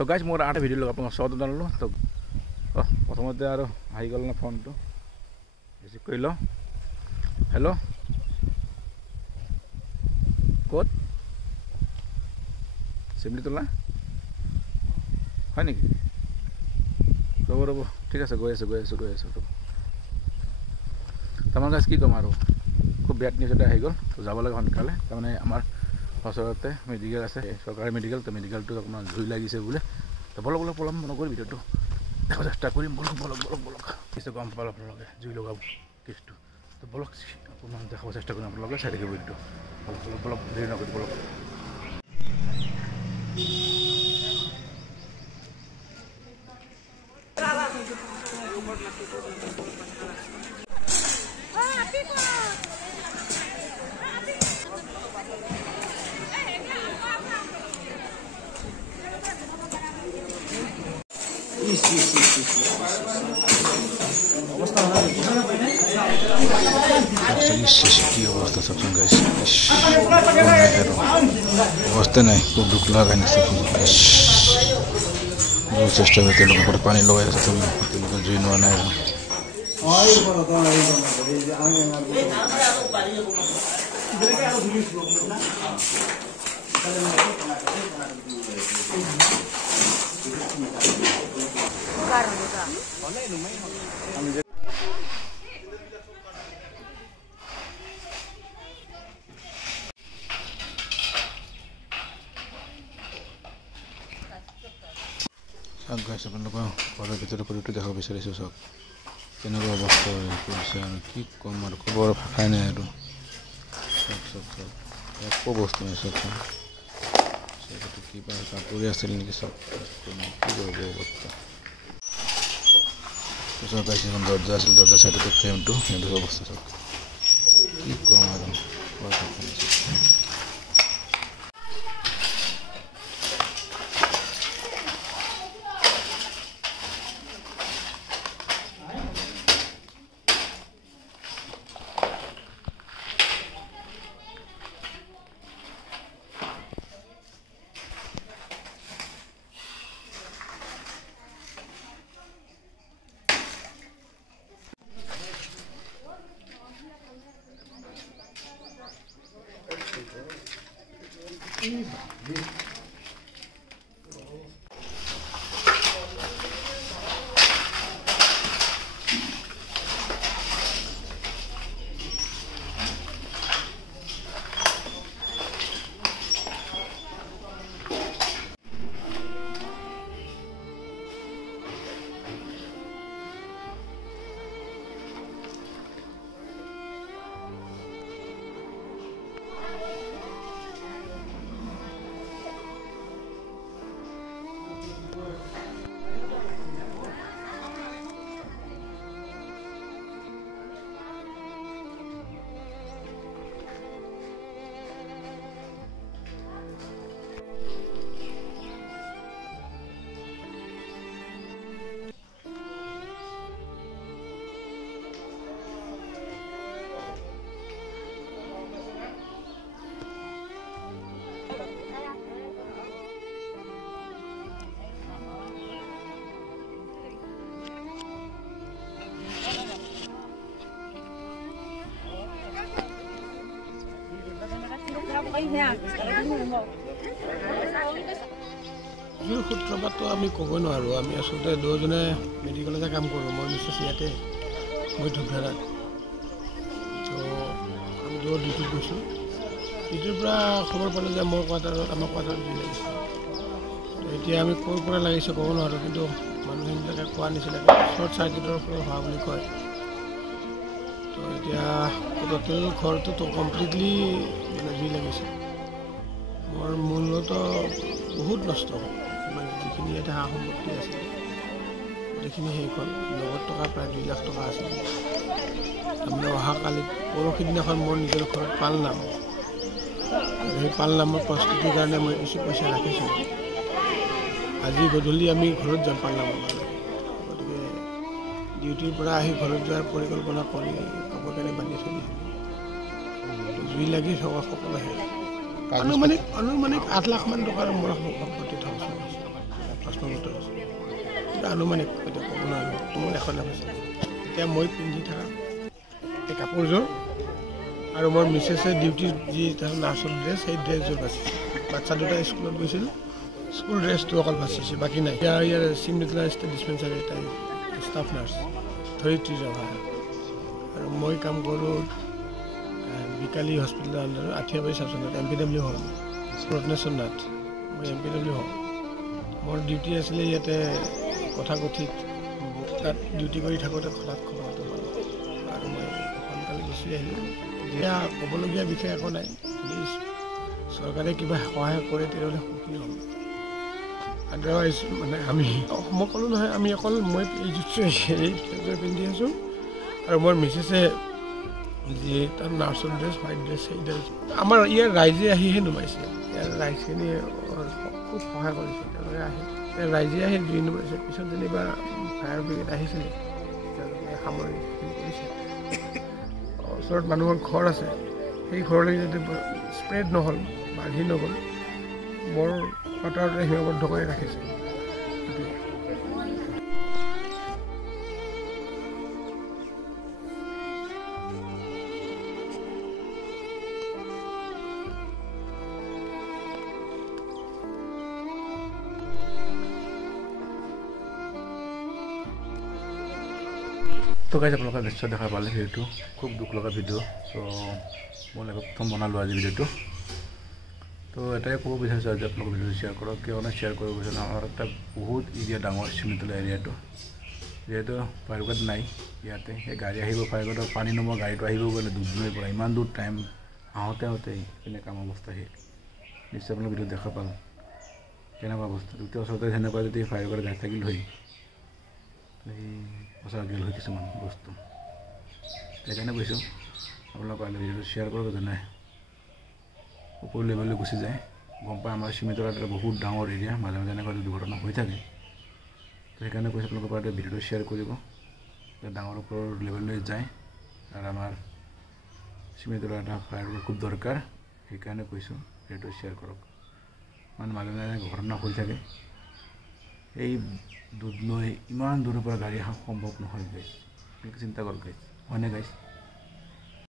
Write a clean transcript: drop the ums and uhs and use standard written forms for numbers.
তো গাইজ মোৰ এটা ভিডিঅ' আপোনাক শ্বৰ্ট বনালোঁ তো প্ৰথমতে আৰু আহি গ'ল না ফোনটো ৰিচিভ কৰি লওঁ হেল্ল' ক'ত চিমলিতলা হয় নেকি ৰ'ব ৰ'ব ঠিক আছে গৈ আছোঁ তাৰমানে গাইজ কি ক'ম আৰু খুব বেড নিউজ এটা আহি গ'ল তো যাব লাগে সোনকালে তাৰমানে আমাৰ ওচৰতে মেডিকেল আছে চৰকাৰী মেডিকেল তো মেডিকেলটো আপোনাৰ জুই লাগিছে বোলে তো বলক পলম নকৰি ভিডিঅ'টো দেখাব চেষ্টা কৰিম বলক কিছু গম পাল আপোনালোকে জুই লগাব কেছটো তো বলক অকণমান দেখাব চেষ্টা কৰিম আপোনালোকে চাই থাকিব ভিডিঅ'টো বলক দেৰি নকৰি বলক की अवस्था सब गाइस अवस्था नहीं खूब दुख लगा नहीं सब बहुत चेष्टा करते लोगों पर पानी लगाया सब लोग जुई नवा नहीं गाइस আপোনালোকৰ ঘৰৰ ভিতৰৰ পৰিটো দেখাব বিচাৰিছোঁ সব কেনেকুৱা অৱস্থা কৰিছে আৰু কি কম আৰু খবৰ ভাষাই নাই আৰু সব একো বস্তু নাই সব কিবা কাপোৰে আছিল নেকি সব কি কৰিব অৱস্থা সব গাইছ এখন দৰ্জা আছিল দৰ্জা চাইডতে ফ্ৰেমটো সেইটো অৱস্থা সব কি কম আৰু জুইৰ সূত্ৰপাতটো আমি ক'ব নোৱাৰোঁ আমি আচলতে দুজনে মেডিকেলতে কাম কৰোঁ মই মিছেছ ইয়াতে মই ধূপধাৰাত তো আমি ডিউটিত গৈছোঁ ডিউটিৰ পৰা খবৰ পালোঁ যে মোৰ কোৱাৰ্টাৰত আমাৰ কোৱাৰ্টাৰত জুই লাগিছে তো এতিয়া আমি ক'ৰ পৰা লাগিছে ক'ব নোৱাৰোঁ কিন্তু মানুহখিনিবিলাকে কোৱা নিচিনাকৈ শ্বৰ্ট চাৰ্কিটৰ পৰা হোৱা বুলি কয় তো এতিয়া টোটেল ঘৰটোতো কমপ্লিটলি মানে জুই লাগিছে মোৰ মূলত বহুত নষ্ট হ'ল মানে যিখিনি এটা সা সম্পত্তি আছিল গোটেইখিনি শেষ হ'ল লগত টকা প্ৰায় 2 লাখ টকা আছিল তাৰমানে অহাকালি পৰহি দিনাখন মোৰ নিজৰ ঘৰত পালনাম সেই পালনামৰ প্ৰস্তুতিৰ কাৰণে মই কিছু পইচা ৰাখিছিলোঁ আজি গধূলি আমি ঘৰত যাম পালনামৰ কাৰণে গতিকে ডিউটিৰ পৰা আহি ঘৰত যোৱাৰ পৰিকল্পনা কৰি কাপোৰ কানি বান্ধি থৈ দিছিলোঁ জুই লাগি থকা সকলোহে আনুমানিক 8 লাখ মান টকাৰ মোৰ সম্পত্তি ধ্বংস হৈছে কিবা আনুমানিক এতিয়া ক'ব নোৱাৰোঁ মোৰ এখন আছে এতিয়া মই পিন্ধি থকা এই কাপোৰযোৰ আৰু মোৰ মিছেছে ডিউটিত যি তাৰ নাৰ্ছৰ ড্ৰেছ সেই ড্ৰেছযোৰ বাচিছে বাচ্ছা দুটা স্কুলত গৈছিল স্কুল ড্ৰেছটো অকল বাচিছে বাকী নাই ইয়াৰ চিমলিতলা ষ্টেট ডিছপেঞ্চাৰী তাই ষ্টাফ নাৰ্ছ ধৰিত্ৰী জহা আৰু মই কাম কৰোঁ বিকালী হস্পিটেলৰ আণ্ডাৰত আঠিয়াবাৰী চাব চেণ্টাৰত MPW হ'ম ৰত্নেশ্বৰ নাথ মই MPW হ'ম মোৰ ডিউটি আছিলে ইয়াতে কথাকথিত তাত ডিউটি কৰি থাকোঁতে হঠাৎ খবৰটো পালোঁ আৰু মই সোনকালে গুচি আহিলোঁ এতিয়া ক'বলগীয়া বিষয় একো নাই যদি চৰকাৰে কিবা সহায় কৰে তেতিয়াহ'লে সুখী হ'ম আদাৰৱাইজ মানে আমি মই ক'লোঁ নহয় আমি অকল মই এই জোৰযোৰ পিন্ধি আছোঁ আৰু মোৰ মিছেছে যি তাৰ নাৰ্ছৰ ড্ৰেছ হোৱাইট ড্ৰেছ সেই ড্ৰেছ আমাৰ ইয়াৰ ৰাইজে আহিহে নুমাইছে ইয়াৰ ৰাইজখিনিয়ে খুব সহায় কৰিছে তেওঁলোকে আহি ৰাইজে আহি জুই নুমাইছে পিছত যেনিবা ফায়াৰ ব্ৰিগেড আহিছিলে তেওঁলোকে সামৰিখিনি কৰিছে ওচৰত মানুহৰ ঘৰ আছে সেই ঘৰলৈ যদি স্প্ৰেড নহ'ল বাঢ়ি নগ'ল বৰ পাতৰতে সীমাবদ্ধ কৰি ৰাখিছে তো গাইজ আপোনালোকে নিশ্চয় দেখা পালে ভিডিঅ'টো খুব দুখ লগা ভিডিঅ' চ' মই প্ৰথম বনালোঁ আজি ভিডিঅ'টো তো এটাই ক'ব বিচাৰিছোঁ আজি আপোনালোকে ভিডিঅ'টো শ্বেয়াৰ কৰক কিয়নো শ্বেয়াৰ কৰিব বিচাৰোঁ আমাৰ এটা বহুত এৰিয়া ডাঙৰ চিমলিতলা এৰিয়াটো যিহেতু ফায়াৰ ব্ৰিগেড নাই ইয়াতে সেই গাড়ী আহিব ফায়াৰ ব্ৰিগেডৰ পানী নমোৱা গাড়ীটো আহিব গ'লে দুদিনৰ পৰা ইমান দূৰ টাইম আহোঁতে পিনে কাম অৱস্থা সেই নিশ্চয় আপোনালোকে ভিডিঅ'ত দেখা পাল কেনেকুৱা অৱস্থা দ্বিতীয় ওচৰতে সেনেকুৱা যদি ফায়াৰ ব্ৰিগেড গাড়ী থাকিল হয় সেই সঁচা গেল হয় কিছুমান বস্তু সেইকাৰণে কৈছোঁ আপোনালোকে ভিডিঅ'টো শ্বেয়াৰ কৰক যেনে ওপৰ লেভেললৈ গুচি যায় গম পায় আমাৰ চিমিতলাত এটা বহুত ডাঙৰ এৰিয়া মাজে মাজে এনেকুৱা দুৰ্ঘটনা হৈ থাকে তো সেইকাৰণে কৈছোঁ আপোনালোকৰ পৰা ভিডিঅ'টো শ্বেয়াৰ কৰিব ডাঙৰ ওপৰৰ লেভেললৈ যায় আৰু আমাৰ চিমিতলা এটা ফায়াৰ ব্ৰিগেড খুব দৰকাৰ সেইকাৰণে কৈছোঁ ভিডিঅ'টো শ্বেয়াৰ কৰক মানে মাজে মাজে ঘটনা হৈ থাকে এই দুধ নৈ ইমান দূৰৰ পৰা গাড়ী অহা সম্ভৱ নহয় গাইজ আপোনালোকে চিন্তা কৰক গাইজ হয়নে গাইজ